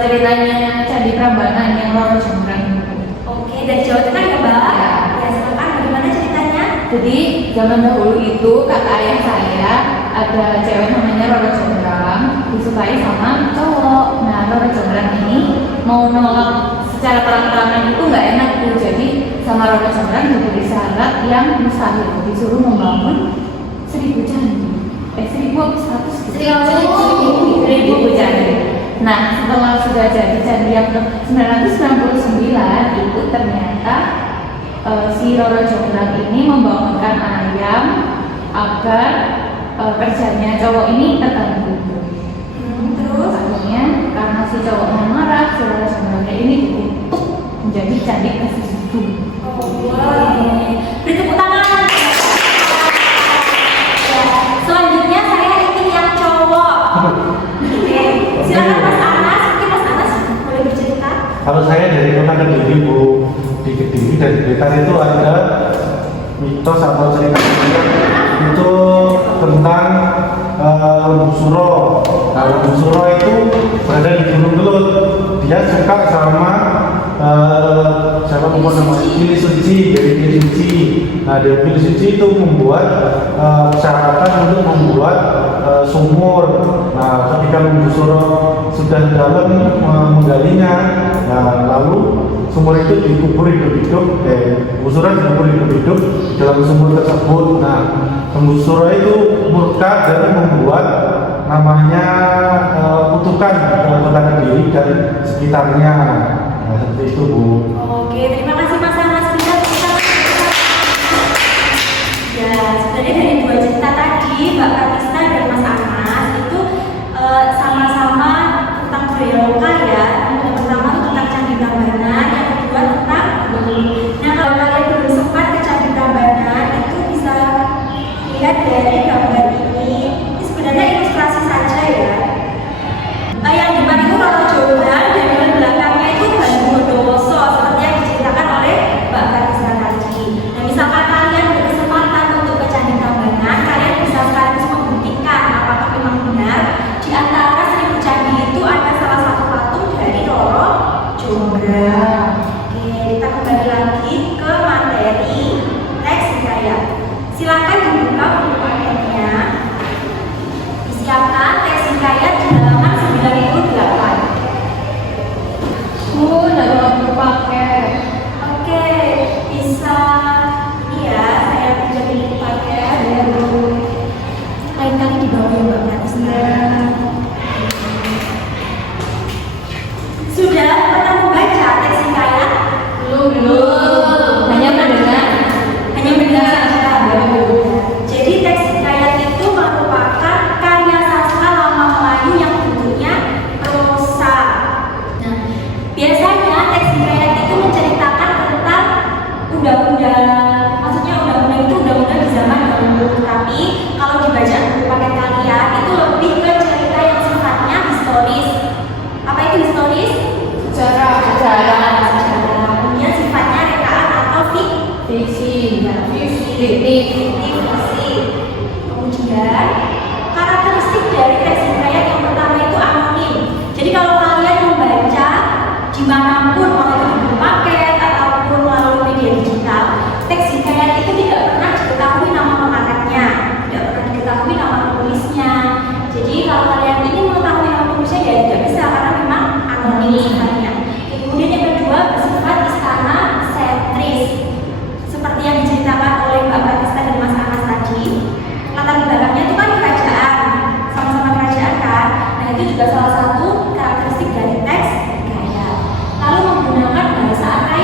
ceritanya Candi Prambanan yang Roro Jonggrang. Oke, dari Jawa Tengah ya Mbak? Ya. Ya, silakan bagaimana ceritanya? Jadi zaman dahulu itu kata ayah saya ada cewek namanya Roro Jonggrang disukai sama cowok. Nah Roro Jonggrang ini mau nolak secara terang-terangan itu nggak enak tuh. Jadi sama Roro Jonggrang diberi syarat yang mustahil, disuruh membangun 1000 candi. 1100 1000 candi. Nah setelah sudah jadi candi yang ke-999 itu ternyata si Roro Jonggrang ini membangunkan ayam agar kerjanya cowok ini terganggu. Terus? Akhirnya karena si cowoknya marah, si Roro Jonggrangnya ini ditutup menjadi candi ke-1000. Oh, wow. Beri tepuk tangan. Ya, selanjutnya saya ingin yang cowok. Oke, silakan Mas Anas. Mungkin Mas Anas boleh bercerita. Kalau saya dari Kota Kediri, Bu, di Kediri dari Blitar itu ada mitos atau cerita itu tentang Lembu Suro. Nah, Lembu Suro itu berada di Gunung Gelut. Dia suka sama siapa namanya Pilih Suci, dari Pilih Suci. Nah, dari Pilih Suci itu membuat persyaratan untuk membuat sumur. Nah, ketika Lembu Suro sudah dalam menggalinya, nah, lalu sumur itu dikubur hidup-hidup, busuran dikubur hidup-hidup di dalam sumur tersebut. Nah, Lembu Suro itu murka dan membuat namanya kutukan Kota Kediri dan sekitarnya. Nah, seperti itu, Bu. Oke, terima kasih Mas Anas. Ya, sebenarnya dari dua cerita tadi, Mbak Pratista dan Mas Anas itu sama-sama tentang budaya lokal ya. Yang pertama itu tentang Candi Prambanan, yang kedua tentang nah, kalau kalian belum sempat ke Candi Prambanan itu bisa lihat dari gambar ini. Ini sebenarnya ilustrasi saja ya. Yang di depan itu Roro Jonggrang dan yang belakangnya itu Banyu Bondowoso seperti yang diceritakan oleh Mbak Pratista tadi. Nah, misalkan kalian berkesempatan untuk ke Candi Prambanan, kalian bisa sekaligus membuktikan apakah memang benar di antara 1000 candi itu ada salah satu patung dari Roro Jonggrang. Oke, kita kembali lagi ke materi teks hikayat. Silakan dibuka buku pakennya. Disiapkan teks hikayat di halaman 98. Nggak perlu pakai. Oke, bisa ini ya, saya pinjam buku paket. Lain kali di bawah ya Mbak Pratista. Sudah pernah membaca teks hikayat? Belum. Hanya mendengar. Hanya mendengar saja. Jadi teks hikayat itu merupakan karya sastra lama Melayu yang bentuknya prosa. Nah, biasanya teks hikayat itu menceritakan tentang undang-undang, maksudnya undang-undang itu undang-undang di zaman dahulu. Tapi kalau dibaca buku paket kalian itu lebih ke cerita yang sifatnya historis. Apa itu historis? Sejarah. Kemudian sifatnya rekaan atau Fiksi. fiktif. Kemudian karakteristik dari teks hikayat yang pertama itu anonim. Jadi kalau kalian membaca dimanapun, mau itu di buku paket ataupun melalui media digital, teks hikayat itu tidak pernah diketahui nama pengarangnya, tidak pernah diketahui nama penulisnya. Jadi kalau kalian ingin mengetahui nama penulisnya ya tidak bisa karena memang anonim sifatnya. Kemudian yang kedua bersifat istana sentris, seperti yang diceritakan oleh Mbak Pratista dan Mas Anas tadi. Latar belakangnya itu kan kerajaan, sama-sama kerajaan kan. Nah itu juga salah satu karakteristik dari teks hikayat. Lalu menggunakan bahasa Arkaik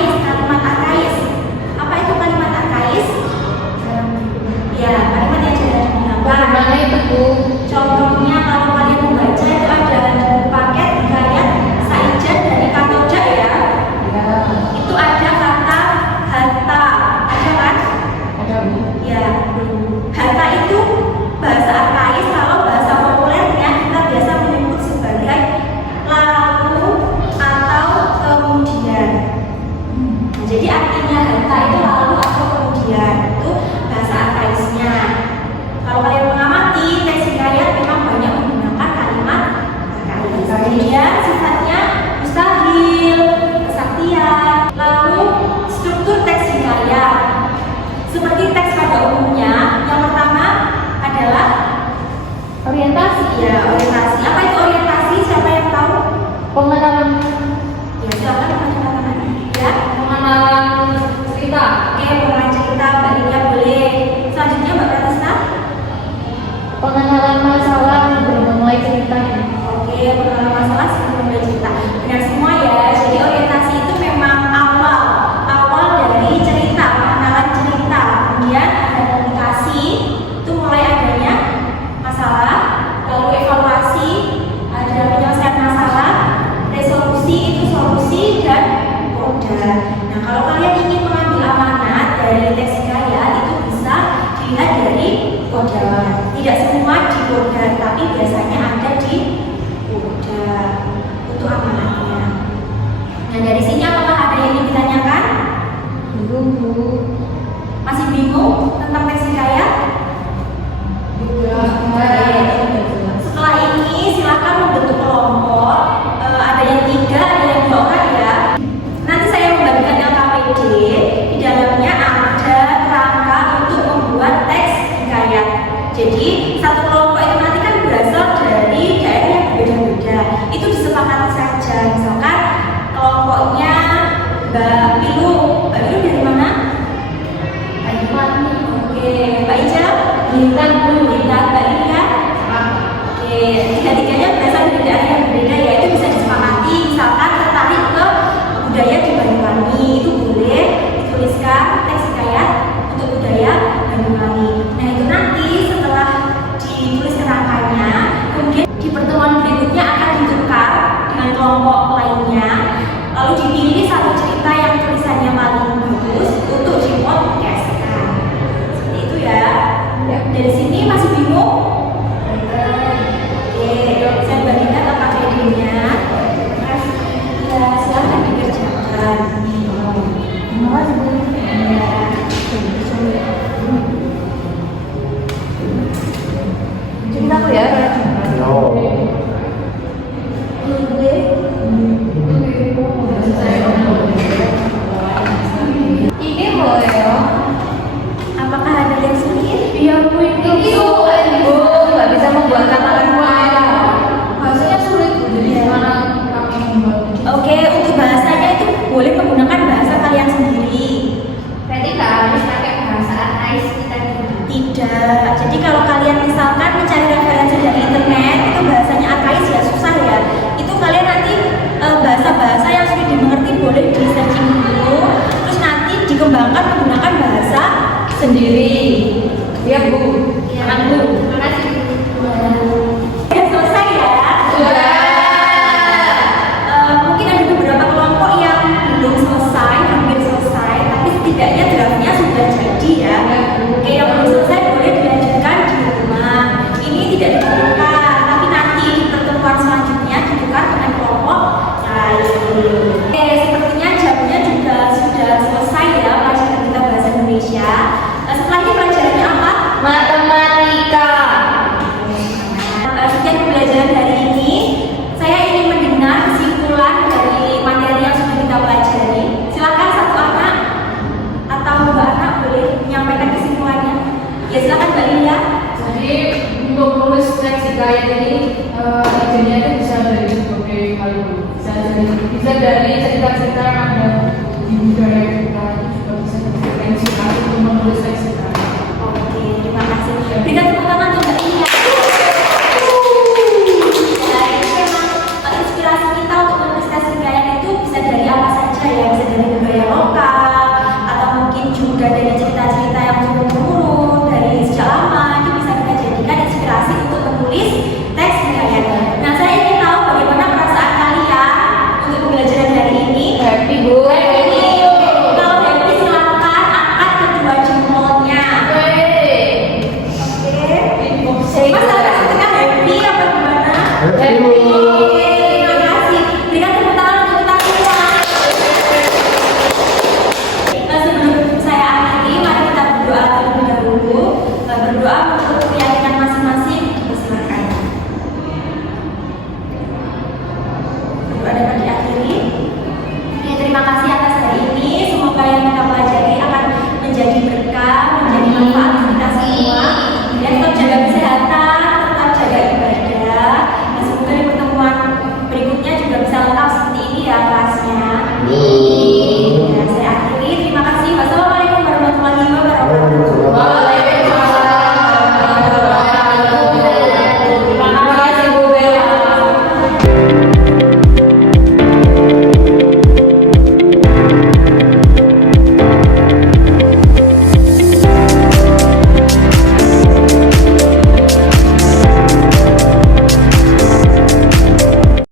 cita-cita yang ada di budaya kita juga bisa jadi referensi untuk menulis teks kita.